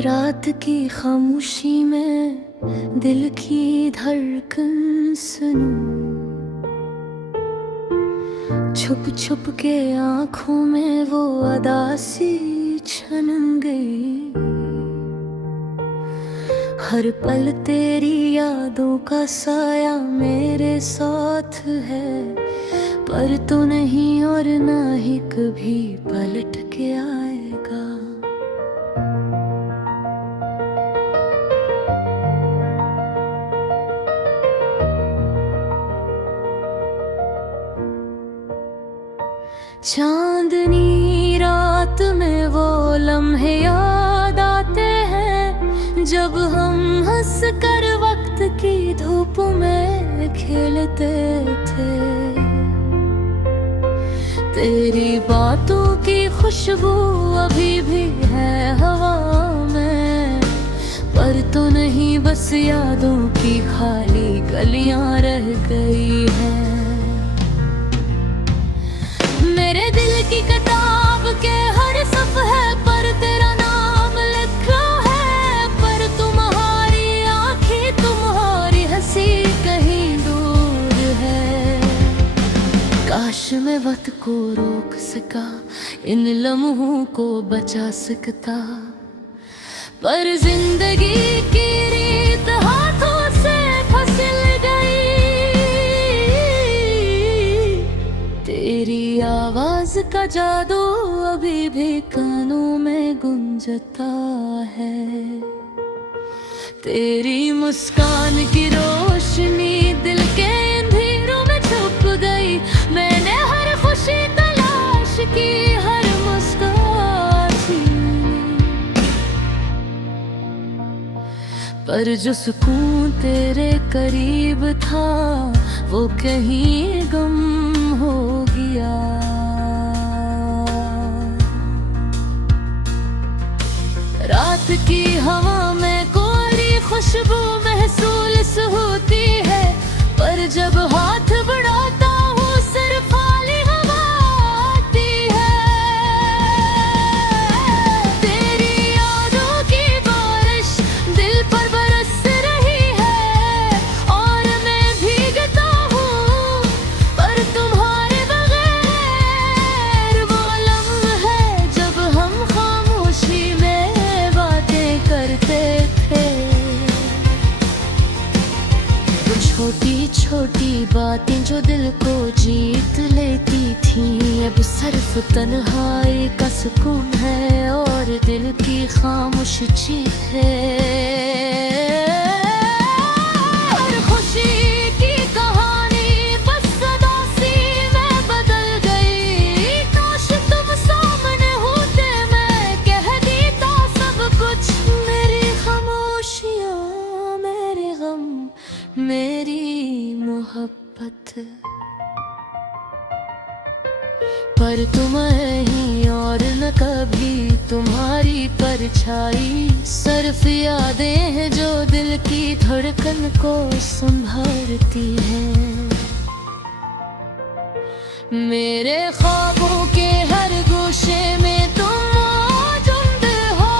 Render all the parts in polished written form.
रात की खामोशी में दिल की धड़कन सुनूं, छुप छुप के आंखों में वो अदासी छन गई। हर पल तेरी यादों का साया मेरे साथ है, पर तो नहीं और ना ही कभी पलट के आएगा। चांदनी रात में वो लम्हे याद आते हैं, जब हम हंस कर वक्त की धूप में खेलते थे। तेरी बातों की खुशबू अभी भी है हवा में, पर तो नहीं बस यादों की खाली गलियां रह गई हैं। मेरे दिल की किताब के हर सफ़े पर तेरा नाम लिखा है, पर तुम्हारी आँखें तुम्हारी हंसी कहीं दूर है। काश मैं वक्त को रोक सका, इन लम्हों को बचा सकता, पर जिंदगी की रीत हाथों से फिसल गई। तेरी आवाज का जादू अभी भी कानों में गूंजता है। तेरी मुस्कान की रोशनी दिल के अंधेरों में छुप गई। मैंने हर खुशी तलाश की, हर मुस्कान छीनी, पर जो सुकून तेरे करीब था वो कहीं गम हो गया। रात की हवा में कोरी खुशबू महसूस होती है, पर जब हाथ बढ़ाता हूँ सिर्फ खाली हवा आती है। तेरी यादों की बारिश दिल पर बरस रही है, और मैं भीगता हूँ, पर तुम्हारे बगैर वो लम्हे जब हम खामोशी में बातें करते थे। छोटी छोटी बातें जो दिल को जीत लेती थी, अब सिर्फ तन्हाई का सुकून है और दिल की खामोश चीख है। हर खुशी की कहानी बस सदा सी में बदल गई। काश तुम सामने होते, मैं कह देता सब कुछ। मेरी खामोशियाँ, मेरे गम, मेरी मोहब्बत, पर तुम ही और न कभी तुम्हारी परछाई। सिर्फ यादें हैं जो दिल की धड़कन को संभालती हैं। मेरे ख्वाबों के हर गोशे में तुम मौजूद हो,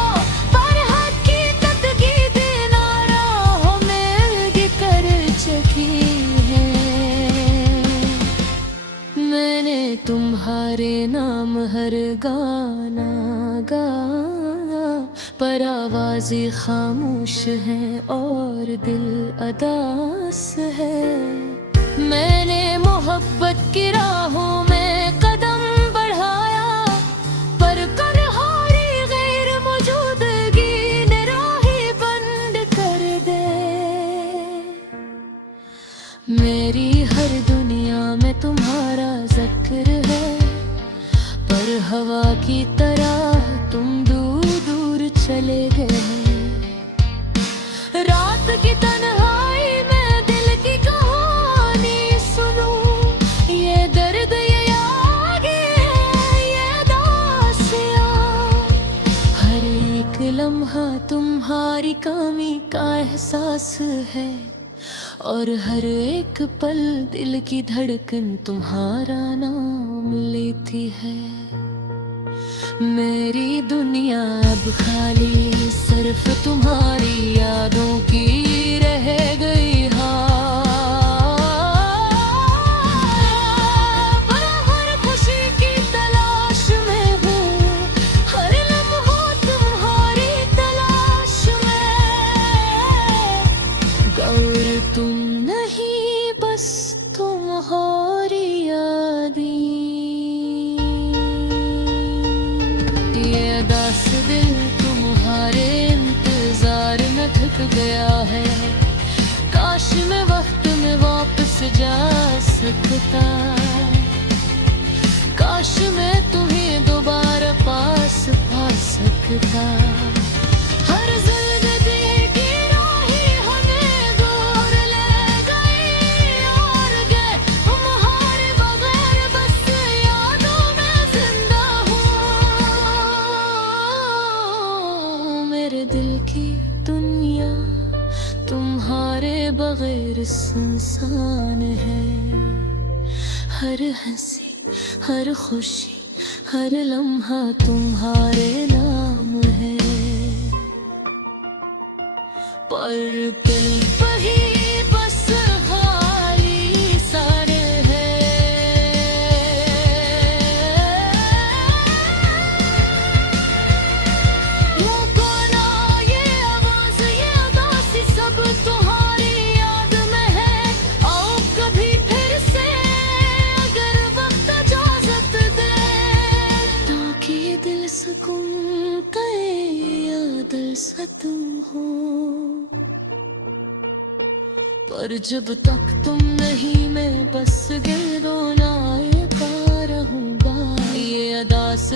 पर हकीकत की दीवारों में गिर चुकी है। मैंने तुम्हारे नाम हर गाना गाया, पर आवाज़ें खामोश हैं और दिल अदास है। मैंने मोहब्बत की राहों में कदम बढ़ाया, पर कर हारी गैर मौजूदगी ने राहें बंद कर दे। मेरी हर दुनिया में तुम्हारा जिक्र है, पर हवा की तरह तुम दूर दूर चले गए। रात की तन्हाई में दिल की कहानी सुनूं, ये दर्द ये आगे ये दासियाँ। हर एक लम्हा तुम्हारी कमी का एहसास है, और हर एक पल दिल की धड़कन तुम्हारा नाम लेती है। मेरी दुनिया अब खाली सिर्फ तुम्हारी यादों की रह गई। हाँ, पर हर खुशी की तलाश में हूँ, हर लम्हा तुम्हारी तलाश में। गौर तुम नहीं बस तुम्हारी यादें। ये दास दिल तुम्हारे इंतजार में थक गया है। काश मैं वक्त में वापस जा सकता, काश मैं तुम्हें दोबारा पास पा सकता। हर जिंदगी की राहें हमें दूर ले गई और गए हमारे बगैर, बस यादों में जिंदा हूँ। मेरे दिल की दुनिया तुम्हारे बगैर सुनसान है। हर हंसी, हर खुशी, हर लम्हा तुम्हारे नाम है। पर दिल वही बस खाली सारे हैं। रोको ना ये आवाज, ये उदासी सब तुम्हारी याद में है। आओ कभी फिर से अगर वक्त इजाजत दे, ताकि दिल सुकून करे या दिल सा तुम हो। पर जब तक तुम नहीं मैं बस गिरदोनाए पा रहूंगा। ये अदास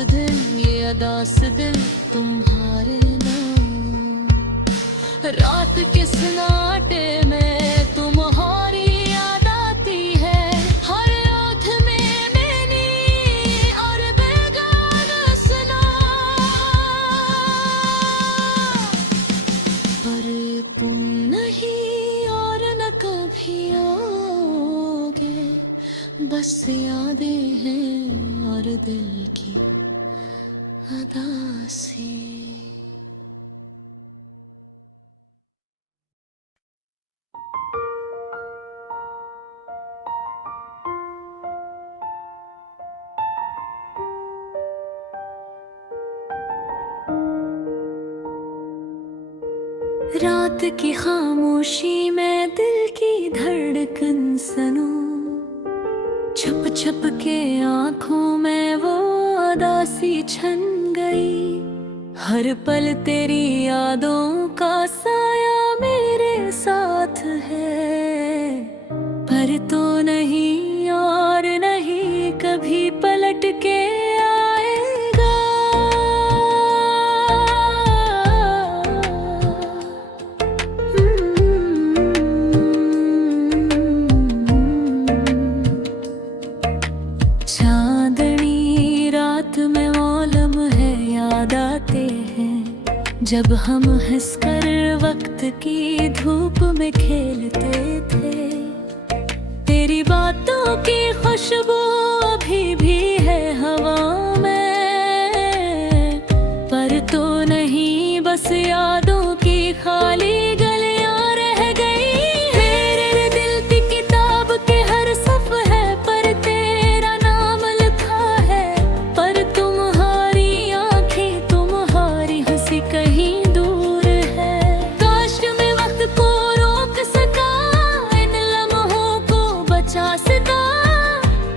दिल तुम्हारे नाम। रात के सन्नाटे में तुम्हारी याद आती है। हर ओठ में मैंने और बेगाना सुना। पर तुम नहीं और न कभी आओगे, बस यादें हैं और दिल की अदासी। रात की खामोशी में दिल की धड़कन सुनूं, छुप छुप के आँखों में वो उदासी छन गई। हर पल तेरी यादों का साया मेरे साथ है। पर तो नहीं और नहीं कभी पलट के आएगा। चांदनी रात में मौलम है याद आते हैं, जब हम हंसकर वक्त की धूप में खेलते थे। तेरी बातों की खुशबू अभी भी है हवा में। पर तो नहीं बस यादों की खाली गलियां रह गई। मेरे दिल की किताब के हर सफ़े पर तेरा नाम लिखा है। पर तुम्हारी आंखें, तुम्हारी हंसी कहीं दूर है। काश मैं वक्त को रोक सका, इन लम्हों को बचा सका।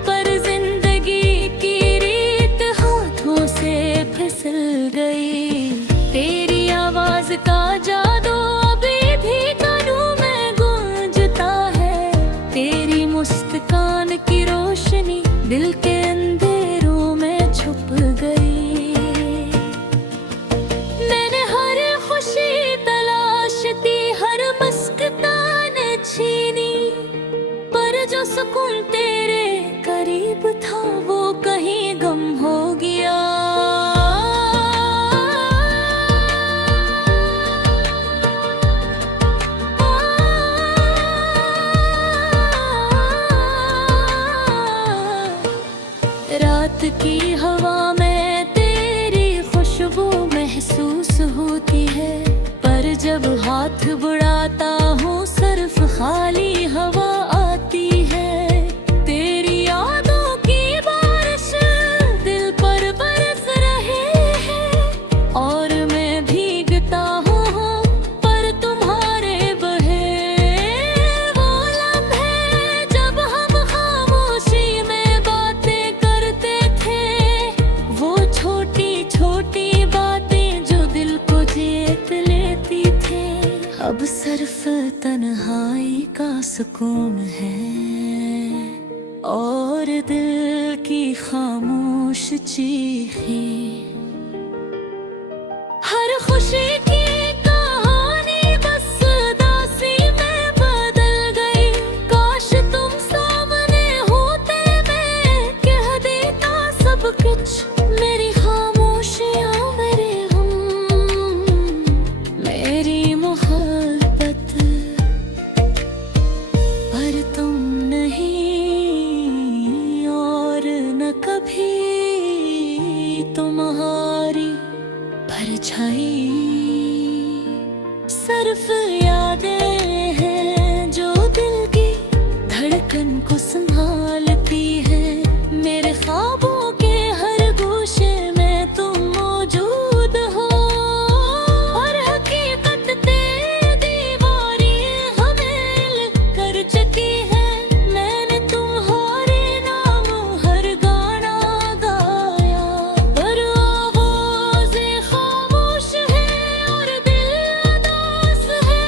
पर जिंदगी गाता हूँ सिर्फ खाली हवा आती है। तेरी यादों की बारिश दिल पर बरस रहे हैं और मैं भीगता हूँ पर तुम्हारे बहे वो लम्हे जब हम खामोशी में बातें करते थे। वो छोटी छोटी बातें जो दिल को जीत लेती थी। अब सिर्फ तन्हाई का सुकून है और दिल की खामोश चीखें। हर खुशी की कहानी बस उदासी में बदल गई। काश तुम सामने होते मैं कह देता सब कुछ। मेरी खामोशियाँ मेरे गम मेरी मोहब्बत, पर तुम नहीं और न कभी तुम्हारी परछाई। सिर्फ यादें हैं जो दिल की धड़कन को संभालती है। मेरे ख्वाबों के हर गोशे में तुम मौजूद हो और हकीकत तेरी दीवारी हमें कर चुकी है। मैंने तुम्हारे नाम हर गाना गाया पर आवाज़ें खामोश है और दिल उदास है।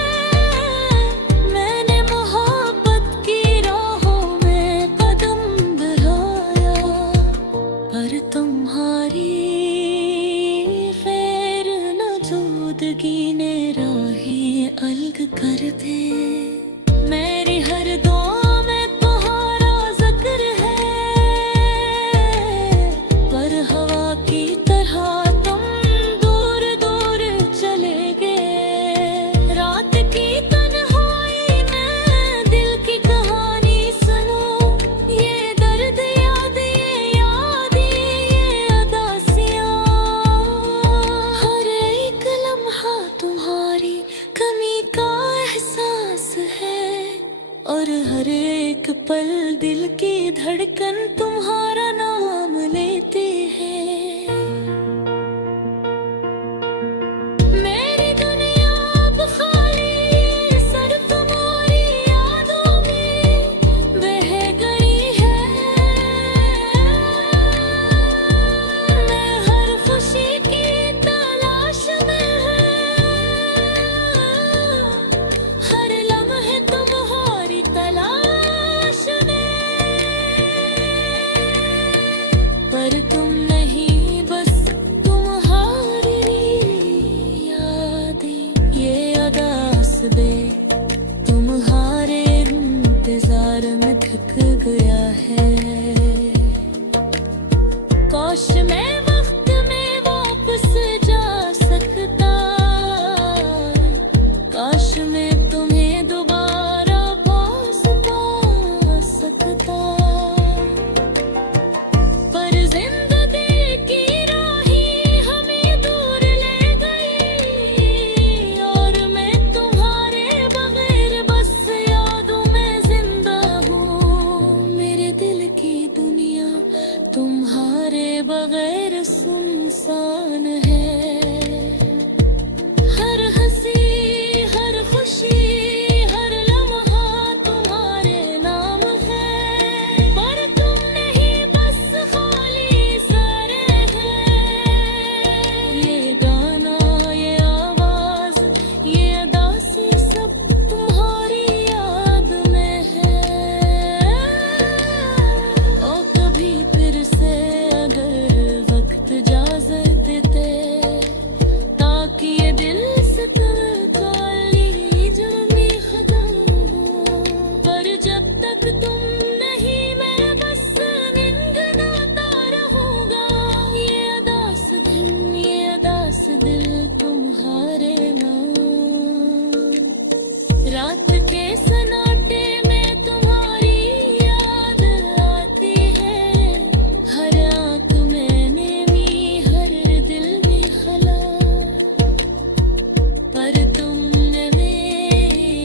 मैंने मोहब्बत की राहों में कदम बढ़ाया पर तुम्हारी गैर मौजूदगी ने राहें अलग कर दे। मेरी हर दुआ में तुम्हारा जिक्र है पर हवा की तरह तुम दूर दूर चले गए। रात की तन्हाई में दिल की कहानी सुनो। ये दर्द याद ये उदासियाँ। हर एक लम्हा तुम्हारी कमी का एहसास है और हर एक पल दिल की धड़कन तुम्हारा नाम लेती है। मेरी दुनिया अब खाली सिर्फ तुम्हारी यादों में बह गई है। मैं हर खुशी की तलाश में हर लम्हे तुम्हारी तलाश में। पर तुम नहीं बस तुम्हारी यादें ये अदास बे तुम्हारे इंतजार में थक गया है। काश मैं वक्त में वापस जा सकता। काश मैं तुम्हें दोबारा पास पा सकता। पर जिंदगी की राहें हमें दूर ले गई और मैं तुम्हारे बगैर बस यादों में जिंदा हूँ। मेरे दिल की दुनिया तुम्हारे बगैर सुनसान है। हर हंसी हर खुशी हर लम्हा तुम्हारे नाम है पर तुम नहीं बस खाली सारे हैं। ये गाना ये आवाज ये अदासी सब तुम्हारी याद में है। ओ कभी फिर से अगर वक्त इजाज़त देते ताकि ये दिल से तलकाली जुर्मी खत्म हो। पर जब तक तुम नहीं मैं बस गुनगुनाता रहूंगा। ये अदास दिन ये अदास दिल तुम्हारे नाम। रात के सन्नाटे में तुम्हारी याद आती है। हर आँख में नेमी हर दिल में खला पर तुमने मेरी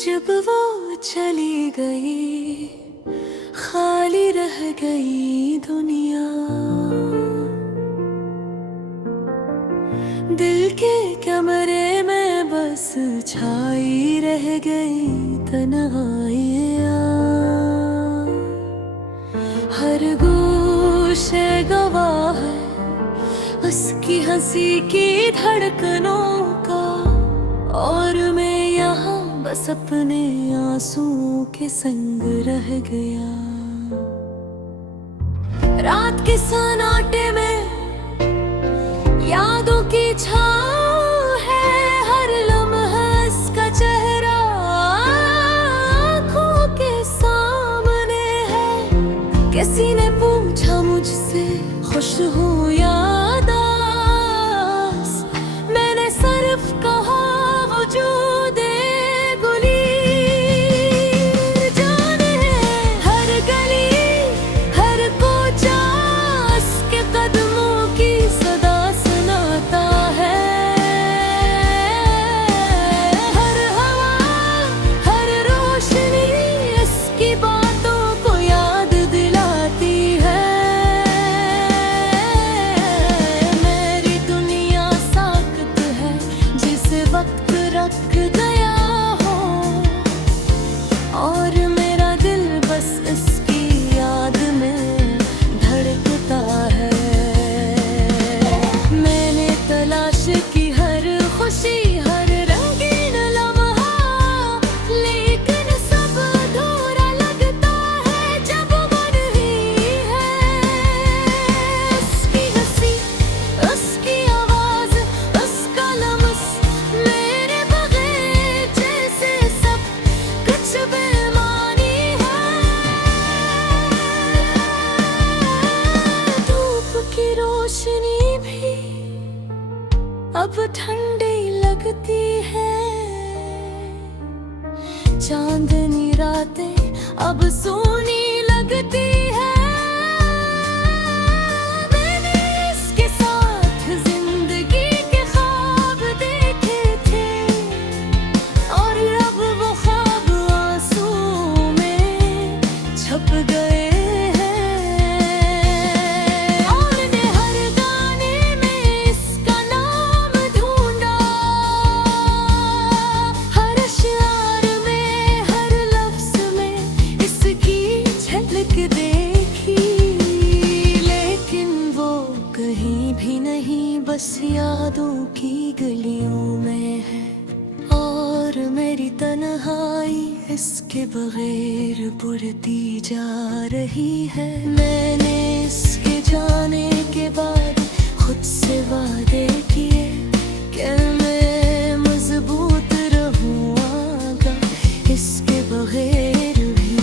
जब वो चली गई खाली रह गई दुनिया, दिल के कमरे में बस छाई रह गई तन्हाइयाँ। हर गोशे गवाह है उसकी हंसी की धड़कनों का, और मैं यहाँ बस अपने आंसुओं के संग रह गया। रात के सन्नाटे में यादों की छाँव है, हर लम्हा इसका चेहरा आँखों के सामने है। किसी ने पूछा मुझसे खुश हूँ या उदास, मैंने सिर्फ कहा वजूदे गुली जाने हर गली हर कोचा उसके कदमों की सदा सुनाता है। हर हवा हर रोशनी इसकी बातों को याद दिलाती है। मेरी दुनिया साकत है जिसे वक्त रख गया हो, और मेरा दिल बस इसकी याद में धड़कता है। मैंने तलाश की हर खुशी हर रंगीन लम्हा, लेकिन सब अधूरा लगता है जब वो नहीं है। उसकी हंसी उसकी आवाज उसका लम्स मेरे बगैर जैसे सब कुछ बेमानी है। धूप की रोशनी भी अब ठंडी लगती है, चांदनी रातें अब सोनी लगती है। मैंने इसके साथ जिंदगी के ख्वाब देखे थे, और अब वो ख्वाब आंसुओं में छप गए हैं। और ने हर गाने में इसका नाम ढूंढा, हर अशआर में हर लफ्ज में इसकी झलक देखी, लेकिन वो कहीं भी नहीं बस यादों की गलियों में है। और मेरी तन्हाई इसके बगैर बुढ़ती जा रही है। मैंने इसके जाने के बाद खुद से वादे किए कि मैं मजबूत रहूँगा इसके बगैर भी,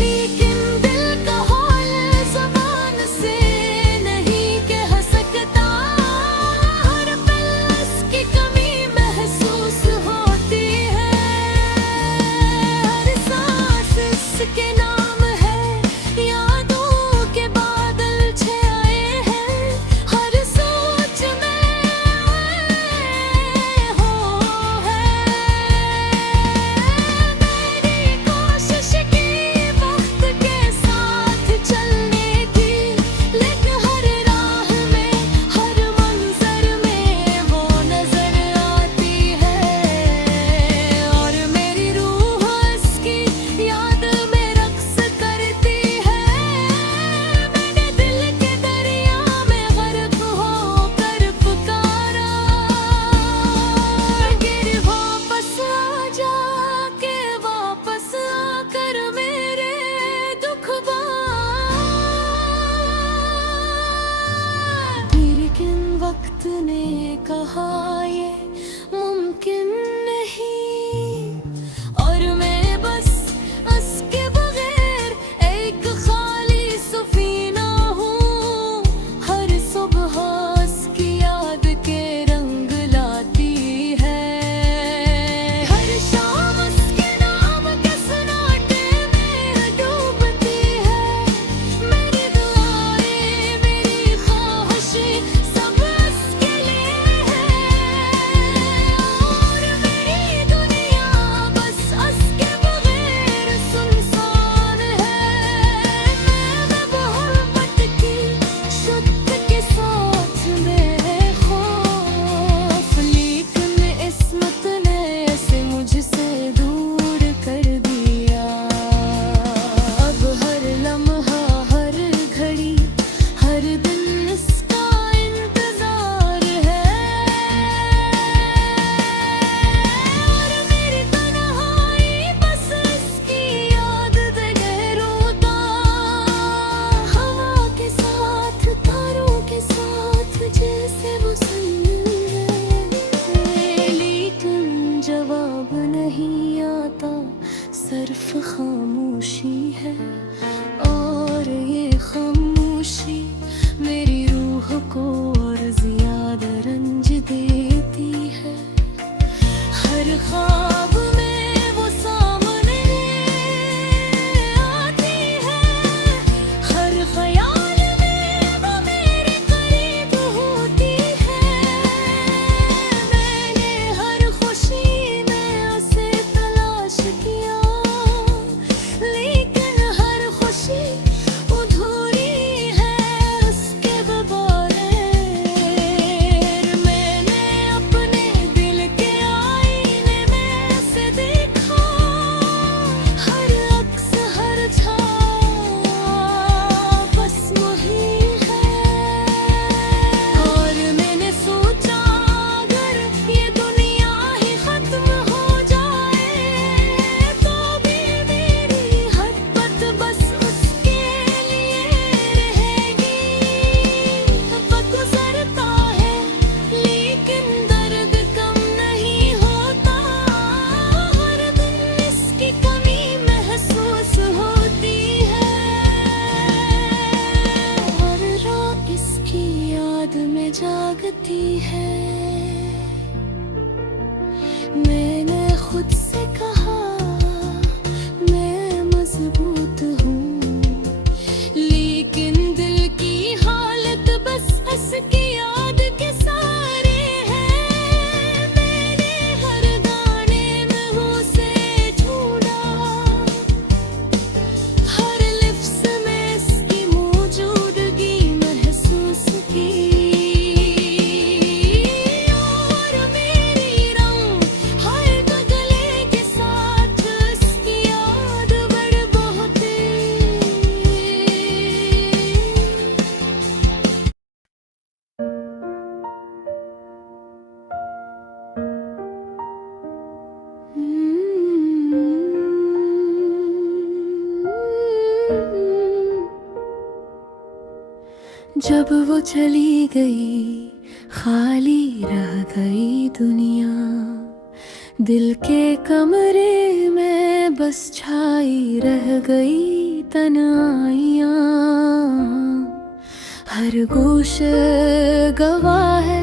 लेकिन दिल का हाल ज़बान से नहीं कह सकता। हर पल उसकी कमी महसूस होती है, हर सांस इसके नाम है। यादों के बादल छाए हैं हर सोच में, खामोशी है, और ये खामोशी मेरी रूह को और ज्यादा रंज देती है। हर ख्वाब में वो सामने आती है, हर ख्याल में वो मेरे करीब होती है। मैंने हर खुशी में उसे तलाश किया, लेकिन हर खुशी अधूरी है उसके बगैर। मैंने अपने दिल के आईने में से देखा, हर अक्स हर छाया बस वही है। और मैंने सोचा अगर ये दुनिया ही खत्म हो जाए तो भी मेरी हसरत बस उसके लिए रहेगी। वक्त गुजरता है लेकिन दर्द कम नहीं होता, हर दिन इसकी कमी महसूस होती है। हर रात इसकी याद में जागती है। मैंने खुद से कहा मैं मजबूत हूँ, लेकिन दिल की हालत बस उसकी याद के सारे हैं। मैंने हर गाने में उसे ढूंढा, हर लिप्स में इसकी मौजूदगी महसूस की। और मेरी रंग हर बदले के साथ इसकी याद बढ़ बहुती। जब वो चली गई खाली रह गई दुनिया, दिल के कमरे में बस छाई रह गई तन्हाइयाँ। हर गोश गवाह है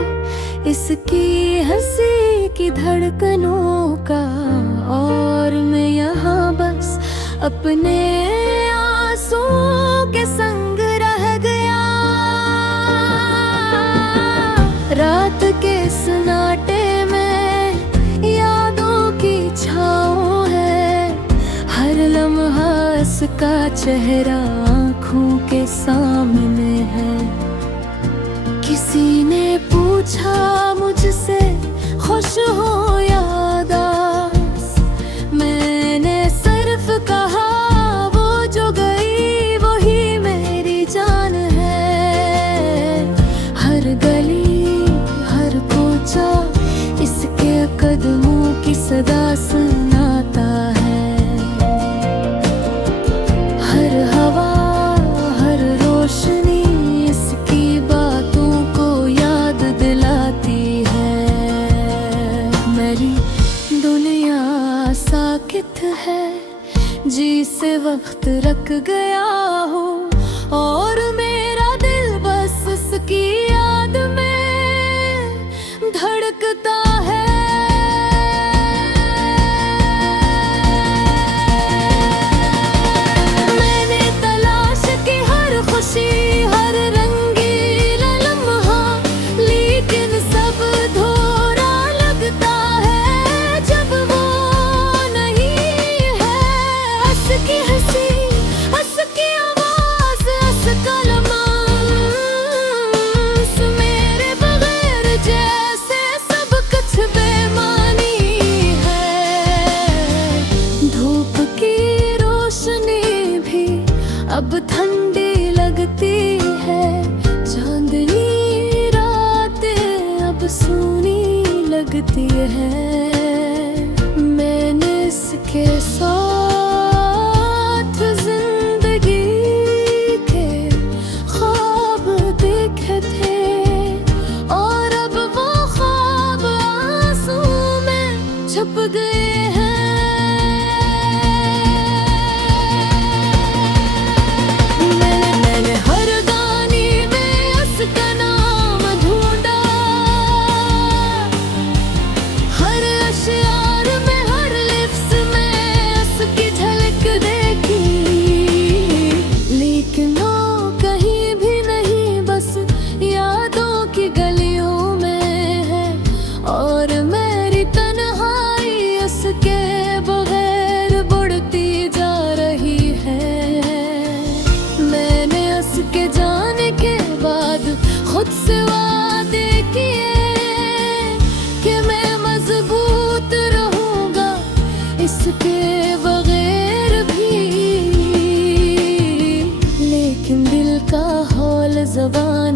इसकी हंसी की धड़कनों का, और मैं यहाँ बस अपने आंसुओं के संग रह गया। रात के सन्नाटे में यादों की छाँव है, हर लम्हा उसका चेहरा आँखों के सामने है। किसी ने पूछा मुझसे खुश हो या उदास, मैंने सिर्फ कहा वो जो गई वही मेरी जान है। हर गली हर कोचा इसके कदमों की सदा सुनाता है। हर हवा हर रोशनी इसकी बातों को याद दिलाती है। मेरी दुनिया साकित है जिसे वक्त रख गया हो, और मेरा दिल बस उसकी याद में धड़कता है। मैंने तलाश की हर खुशी हर रंगीला लम्हा, लेकिन सब अधूरा लगता है जब वो नहीं है। उसकी हंसी उसकी आवाज उसका लम्हास मेरे बगैर जैसे सब कुछ बेमानी है। धूप की रोशनी भी अब ठंडी लगती है, चांदनी रातें अब सूनी लगती है। मैंने इसके साथ जिंदगी के ख्वाब देखे थे, और अब वो ख्वाब आंसू में छुप गए हैं।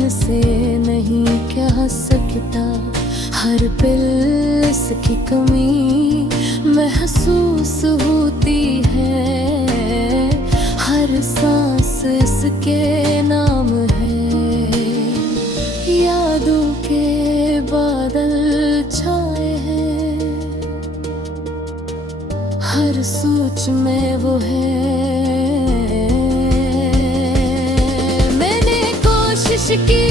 जुबान से नहीं कह सकता। हर पल इसकी कमी महसूस होती है, हर सांस इसके नाम है। यादों के बादल छाए हैं, हर सोच में वो है। मैंने कोशिश की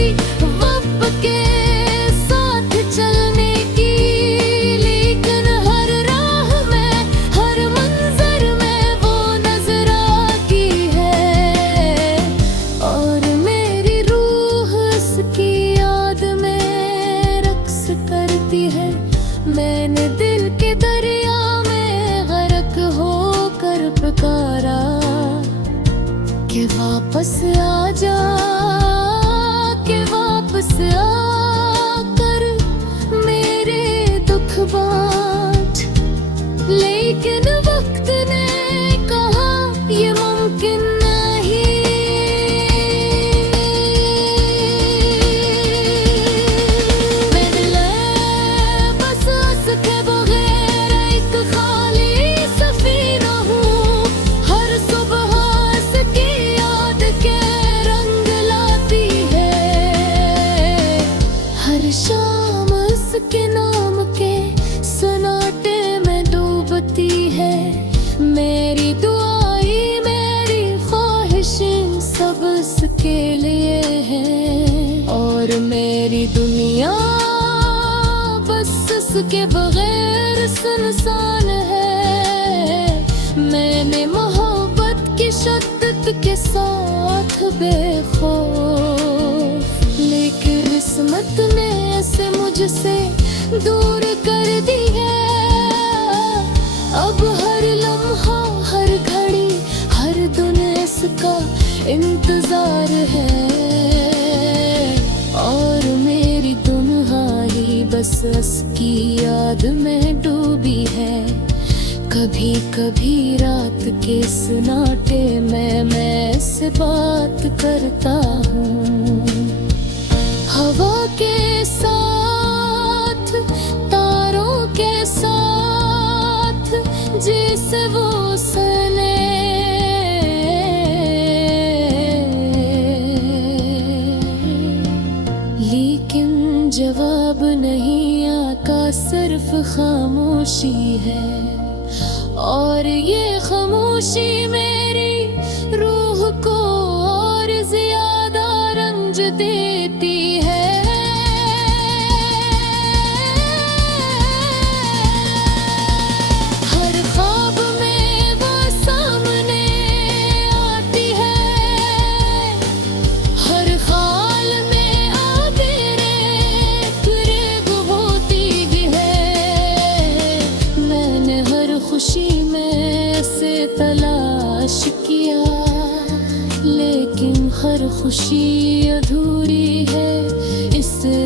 वक्त के साथ चलने की, लेकिन हर राह में, हर मंजर में वो नजर आती है। और मेरी रूह उसकी याद में रक्स करती है। मैंने दिल के दरिया में गरक होकर पुकारा कि वापस आ जा, कि वापस आकर मेरे दुख बांट। लेकिन वक्त ने कहा ये मुमकिन नहीं। मेरे लिए बस उसके बगैर एक खाली सफीना हूँ। हर सुबह उसकी याद के रंग लाती है, हर शाम उसके नाम के सन्नाटे में डूबती है। मेरी दुआएं, मेरी ख्वाहिशें सब उसके लिए हैं, और मेरी दुनिया बस उसके बगैर सुनसान है। मैंने मोहब्बत की शिद्दत के साथ बेखौफ, लेकिन किस्मत ने ऐसे मुझसे दूर कर दी है। अब हर लम्हा, हर घड़ी, हर दिन इसका इंतजार है, और मेरी दुनिया ही बस उसकी याद में डूबी है। कभी कभी रात के सन्नाटे में मैं से बात करता हूँ, हवा के साथ, तारों के साथ, जैसे वो सने। लेकिन जवाब नहीं आता, सिर्फ खामोशी है, और ये खामोशी मेरी रूह को और ज्यादा रंज देती है। हर ख्वाब में वो सामने आती है, हर ख्याल में आबेरे करीब होती भी है। मैंने हर खुशी में से तलाश किया, लेकिन हर खुशी अधूरी है। इससे